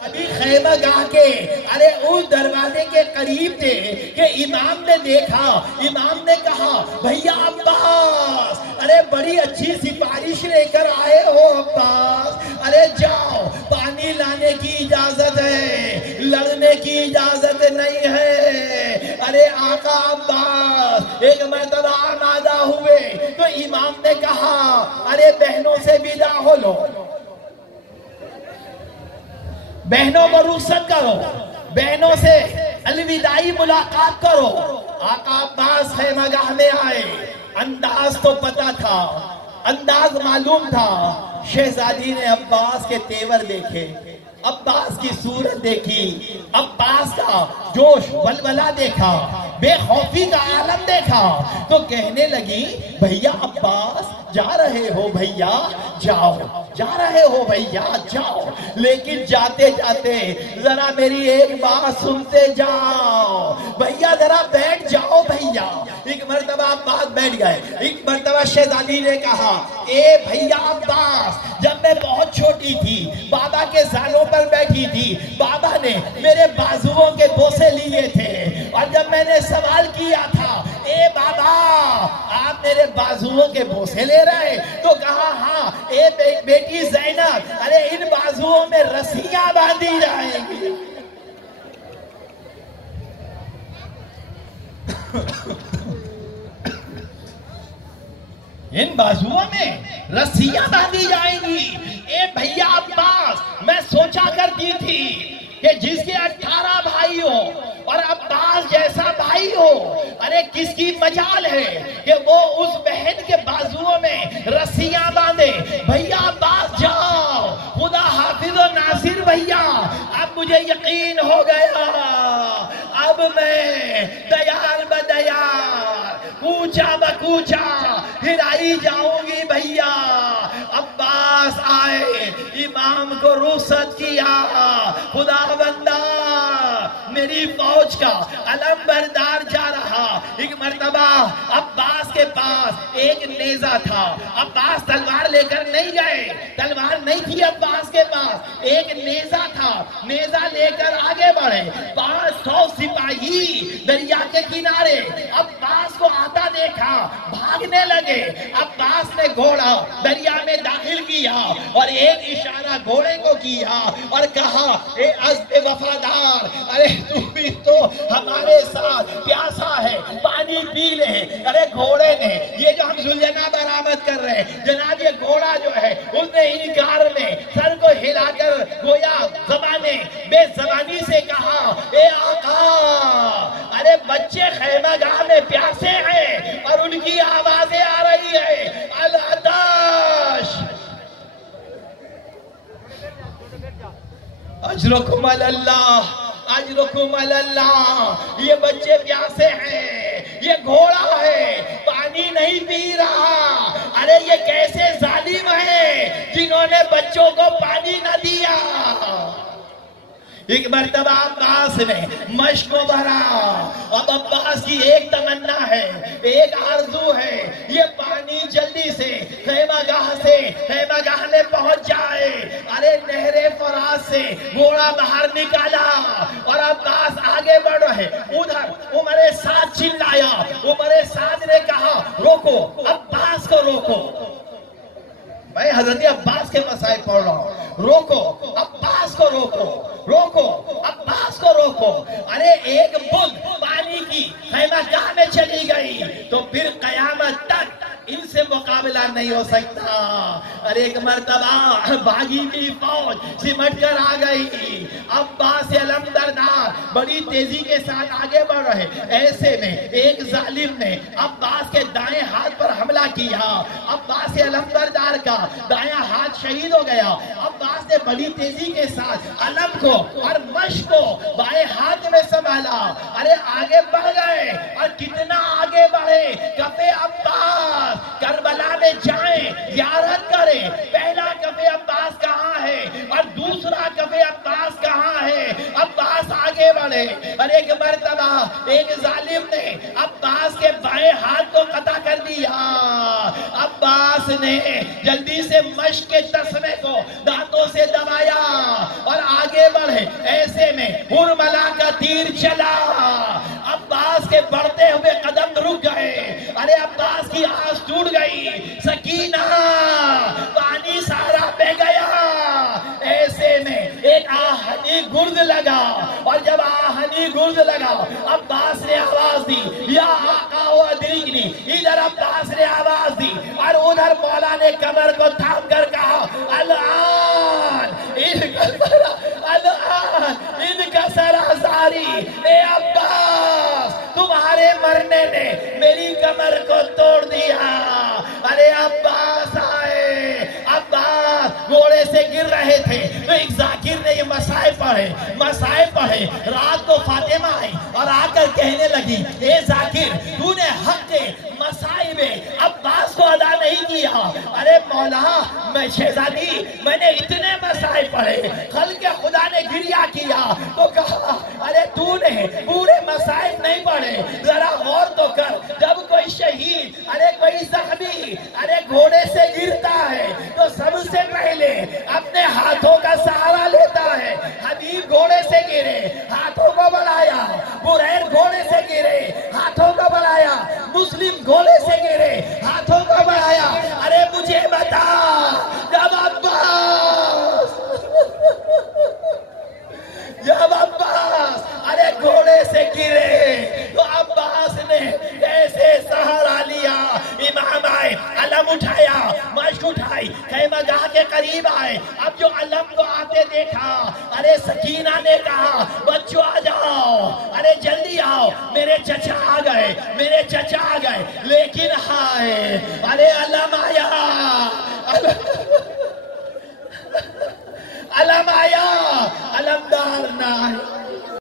ابھی خیمہ گاہ کے اس دروازے کے قریب تھے کہ امام نے دیکھا، امام نے کہا بھیا عباس بڑی اچھی سفارش لے کر آئے ہو عباس، جاؤ پانی لانے کی اجازت ہے، لڑنے کی اجازت نہیں ہے۔ آقا عباس ایک مرتبہ آمادہ ہوئے تو امام نے کہا بہنوں سے ودا ہو لو، بہنوں کو رخصت کرو، بہنوں سے الوداعی ملاقات کرو۔ آقا عباس خیمہ گاہ میں آئے، انداز تو پتا تھا، انداز معلوم تھا۔ شہزادی نے عباس کے تیور دیکھے، عباس کی صورت دیکھی، عباس کا جوش ولولہ دیکھا، بے خوفی کا عالم دیکھا تو کہنے لگی بھیا عباس جا رہے ہو بھیا جاؤ، جا رہے ہو بھیا جاؤ، لیکن جاتے جاتے ذرا میری ایک بات سنتے جاؤ، بھیا ذرا بیٹھ جاؤ بھیا۔ ایک مرتبہ عباس بیٹھ گئے، ایک مرتبہ شہزادی نے کہا اے بھیا عباس، جب میں بہت چھوٹی تھی بابا کے زانوں پر بیٹھی تھی، بابا نے میرے بازوؤں کے بوسے لیے تھے، اور جب میں نے سوال کیا تھا اے بابا آپ میرے بازوؤں کے بوسے لے رہے، تو کہا ہاں اے بیٹی زینب ان بازوؤں میں رسیاں باندھی جائیں گی۔ ان بازوؤں میں رسیاں باندھی جائیں گی۔ اے بھیا عباس میں سوچا کرتی تھی کہ جس کے 18 بھائی ہو اور عباس جیسا بھائی ہو، کس کی مجال ہے کہ وہ اس بہن کے بازوؤں میں رسیاں باندھے۔ بھیا عباس جاؤ، خدا حافظ و ناصر بھیا، اب مجھے یقین ہو گیا، اب میں دیار بدیار کوچا بکوچا ہرائی جاؤں گی بھیا۔ عباس آئے، امام کو رخصت کیا، خدا بندہ میری فوج کا علم بردار جا رہا۔ ایک مرتبہ عباس کے پاس ایک نیزہ تھا، عباس تلوار لے کر نہیں گئے، تلوار نہیں تھی عباس کے پاس، ایک نیزہ تھا، نیزہ لے کر آگے بڑھے، 500 سپاہی دریا کے کنارے عباس کو آتا دیکھا، بھاگنے لگے۔ عباس نے گھوڑا دریا میں داخل کیا اور ایک اشارہ گھوڑے کو کیا اور کہا اے عزب وفادار، تو بھی تو ہمارے ساتھ پیاسا ہے، پانی پی لے۔ گھوڑے نے یہ جو ہم زلینا برآمد کر رہے ہیں جناب، یہ گھوڑا جو ہے اس نے انکار میں سر کو ہلا کر گویا زبانے بے زبانی سے کہا اے آقا، بچے خیمہ گاہ میں پیاسے ہیں اور ان کی آوازیں آ رہی ہے، العطش اجرکم اللہ، اجرکم اللہ، یہ بچے پیاسے ہیں، یہ گھوڑا ہے پانی نہیں پی رہا۔ یہ کیسے ظالم ہیں جنہوں نے بچوں کو پانی نہ دیا۔ ایک مرتبہ عباس نے مشق کو بھرا، اب عباس کی ایک تمنا ہے، ایک آرزو ہے، یہ پانی جلدی سے خیمہ گاہ میں پہنچ جائے۔ نہر فرات سے گھوڑا باہر نکالا اور عباس آگے بڑھ رہے، ادھر عمر سعد چلایا، عمر سعد نے کہا روکو عباس کو روکو، میں حضرت عباس کے مسائل پڑھ رہا ہوں، روکو عباس کو روکو، روکو عباس کو روکو۔ ایک بند پانی کی خیمہ گاہ میں چلی گئی تو پھر قیامت تک ان سے مقابلہ نہیں ہو سکتا۔ ایک مرتبہ باغی کی فوج سمٹ کر آ گئی، عباس علمبردار بڑی تیزی کے ساتھ آگے بڑھ رہے، ایسے میں ایک ظالم نے عباس کے دائیں ہاتھ پر حملہ کیا، عباس علمبردار کا دایاں ہاتھ شہید ہو گیا۔ عباس نے بڑی تیزی کے ساتھ علم کو اور مشق کو بائیں ہاتھ میں سنبھالا، آگے بڑھ گئے، اور کتنا آگے بڑھے، کفے عباس کربلا میں جائیں زیارت کریں، پہلا کفے عباس کہاں ہے اور دوسرا کفے عباس کہاں ہے، عباس آگے بڑھے۔ اور ایک مرتبہ ایک ظالم نے عباس کے بائیں ہاتھ کو قطع کر دیا، عباس نے جلدی سے مشق کے تسمے کو دانتوں سے دبایا اور آگے آگے بڑھے، ایسے میں ہرملا کا تیر چلا، عباس کے بڑھتے ہوئے قدم رک گئے، ارے عباس کی آس ٹوٹ گئی، سکینہ پانی سارا بہ گیا، ایسے میں ایک آہنی گرد لگا، اور جب آہنی گرد لگا عباس نے آواز دی یا آقا و ادرکنی، ادھر عباس نے آواز دی اور ادھر مولا نے کمر کو تھام کر کہا الان ان کا سرازاری، اے عباس تمہارے مرنے نے میری کمر کو توڑ دیا، ارے عباس آئے، عباس گھوڑے سے گر رہے تھے تو ایک ذاکر نے یہ مسائب پڑھے، رات کو فاطمہ آئی اور آ کر کہنے لگی اے ذاکر تو نے حق مسائب عباس کو ادا نہیں کیا، ارے مولا میں شہزادی میں نے اتنے مسائب پڑھے، خلق خدا نے گریہ کیا تو کہا ارے تو نے پورے مسائب نہیں پڑھے، ذرا غور تو کر، جب کوئی شہید ارے کوئی زخمی ارے گھوڑے سے گرتا ہے تو سب سے پہلے اپنے ہاتھوں کا سہارا لیتا ہے، حبیب گھوڑے سے گرے ہاتھوں کو بڑھایا، بریر گھوڑے سے گرے ہاتھوں کو بڑھایا، مسلم گھوڑے سے گرے ہاتھوں کو بڑھایا، ارے مجھے بتا جب عباس ارے گھوڑے سے گرے تو عباس نے کیسے سہارا لیا، امام آئے، علم اٹھایا، مشک اٹھائی، خیمہ گاہ کے قریب آئے، اب جو علم کو آتے دیکھا، ارے سکینہ نے کہا بچوں آ جاؤ، ارے جلدی آؤ، میرے چچا آ گئے، لیکن ہائے ارے علم آیا، علم آیا، علمدار نہ آیا،